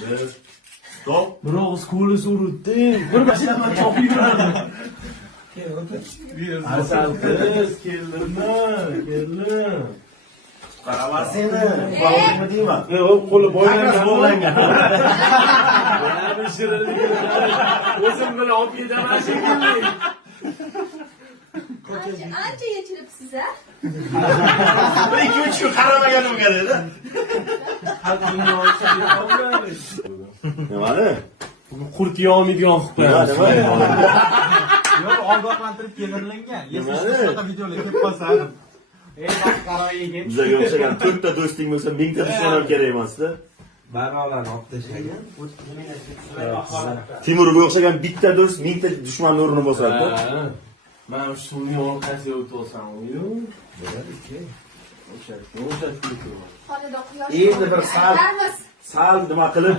Bir. Stop. Bir og'iz ko'li surutdi. Bir mashinadan chopib yuradi. Asal qiz, keldim. Qaramas seni. Qo'lingmi deyman. Qo'li boylangan. Bog'langan. Yana shirinlik. O'zim bilan olib ketaman shekilli. Ancha yechilibsiz a? Bir 2-3 kun qaramaganimga dedi. Nimani? Qurt yog'maydigan qilib qo'yamiz. Yo'q, ogohlantirib keltirilgan. Yesishda videolar kelib qolsa. Bizga o'xshagan 4 ta do'sting bo'lsa 1000 ta dushman kerak emasda. Barnolarni olib tashlagan. Timurga o'xshagan bitta do'st 1000 ta dushmanning o'rnini bosadi. Men suvning orqasiga o'tib olsam, o'sha. Xonada quyosh. Endi bir sal nima qilib